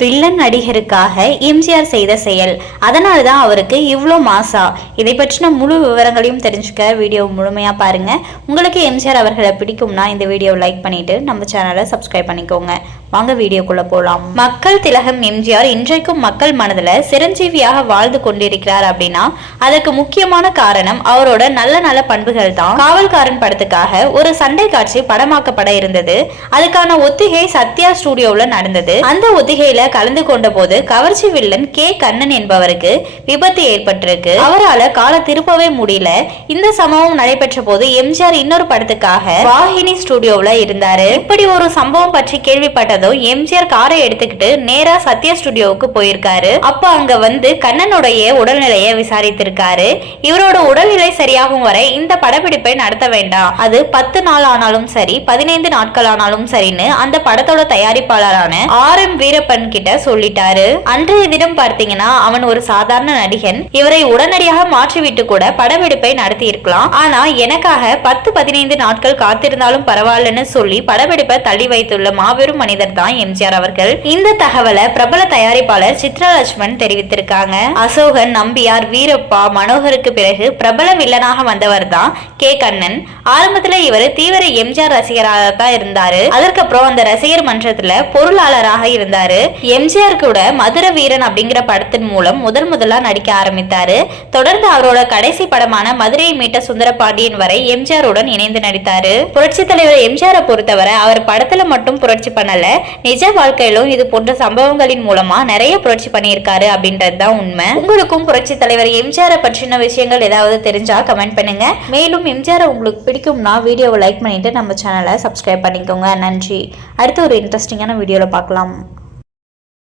Villain நடிகருக்காக MGR செய்த செயல். அதனால தான் அவருக்கு இவ்வளோ மாசா. இதை பற்றின முழு விவரங்களையும் தெரிஞ்சுக்க வீடியோ முழுமையாக பாருங்க. உங்களுக்கு எம்ஜிஆர் அவர்களை பிடிக்கும்னா இந்த வீடியோவை லைக் பண்ணிட்டு நம்ம சேனலை சப்ஸ்கிரைப் பண்ணிக்கோங்க. வாங்க வீடியோக்குள்ள போலாம். மக்கள் திலகம் எம்ஜிஆர் இன்றைக்கும் மக்கள் மனதில் சிரஞ்சீவியாக வாழ்ந்து கொண்டிருக்கிறார் அப்படின்னா அதற்கு முக்கியமான காரணம் அவரோட நல்ல நல்ல பண்புகள் தான். காவல்காரன் படத்துக்காக ஒரு சண்டை காட்சி படமாக்கப்பட இருந்தது. அதுக்கான ஒத்திகை சத்யா ஸ்டுடியோவில் நடந்தது. அந்த ஒத்திகையில கலந்து கொண்ட போது கவர்ச்சி வில்லன் கே. கண்ணன் என்பவருக்கு விபத்து ஏற்பட்டிருக்கு. அவரால கால திருப்பவே முடியல. இந்த சம்பவம் நடைபெற்ற போது எம்ஜிஆர் இன்னொரு படத்துக்காக வாகினி ஸ்டுடியோவில் இருந்தாரு. இப்படி ஒரு சம்பவம் பற்றி கேள்விப்பட்ட கேள்விப்பட்டதும் எம்ஜிஆர் காரை எடுத்துக்கிட்டு நேரா சத்யா ஸ்டுடியோவுக்கு போயிருக்காரு. அப்ப அங்க வந்து கண்ணனுடைய உடல்நிலையை விசாரித்திருக்காரு. இவரோட உடல்நிலை சரியாகும் வரை இந்த படப்பிடிப்பை நடத்த வேண்டாம். அது பத்து நாள் ஆனாலும் சரி பதினைந்து நாட்கள் ஆனாலும் சரின்னு அந்த படத்தோட தயாரிப்பாளரான ஆர் எம் வீரப்பன் கிட்ட சொல்லிட்டாரு. அன்றைய தினம் பார்த்தீங்கன்னா அவன் ஒரு சாதாரண நடிகன். இவரை உடனடியாக மாற்றிவிட்டு கூட படப்பிடிப்பை நடத்தி இருக்கலாம் ஆனா எனக்காக பத்து பதினைந்து நாட்கள் காத்திருந்தாலும் பரவாயில்லன்னு சொல்லி படப்பிடிப்பை தள்ளி வைத்துள்ள மாபெரும் மனிதர் தான் எம்ஜிஆர் அவர்கள். இந்த தகவலை பிரபல தயாரிப்பாளர் சித்ரா லட்சுமண் தெரிவித்திருக்காங்க. அசோகன் நம்பியார் வீரப்பா மனோகருக்கு பிறகு பிரபல வில்லனாக வந்தவர் தான் கே. கண்ணன். ஆரம்பத்துல இவர் தீவிர எம்ஜிஆர் ரசிகராக தான் இருந்தாரு. அதற்கப்புறம் அந்த ரசிகர் மன்றத்துல பொருளாளராக இருந்தாரு. எம்ஜிஆர் கூட மதுர வீரன் அப்படிங்கிற படத்தின் மூலம் முதல் முதலா நடிக்க ஆரம்பித்தாரு. தொடர்ந்து அவரோட கடைசி படமான மதுரையை மீட்ட சுந்தரபாண்டியன் வரை எம்ஜிஆருடன் இணைந்து நடித்தாரு. புரட்சி தலைவர் எம்ஜிஆரை பொறுத்தவரை அவர் படத்துல மட்டும் புரட்சி பண்ணல நிஜ வாழ்க்கையிலும் இது போன்ற சம்பவங்களின் மூலமா நிறைய புரட்சி பண்ணியிருக்காரு அப்படின்றது தான் உண்மை. உங்களுக்கும் புரட்சி தலைவர் எம்ஜிஆரை பற்றின விஷயங்கள் ஏதாவது தெரிஞ்சா கமெண்ட் பண்ணுங்க. மேலும் எம்ஜிஆரை உங்களுக்கு பிடிக்கும்னா வீடியோவை லைக் பண்ணிட்டு நம்ம சேனலை சப்ஸ்கிரைப் பண்ணிக்கோங்க. நன்றி. அடுத்து ஒரு இன்ட்ரெஸ்டிங்கான வீடியோவில் பார்க்கலாம்.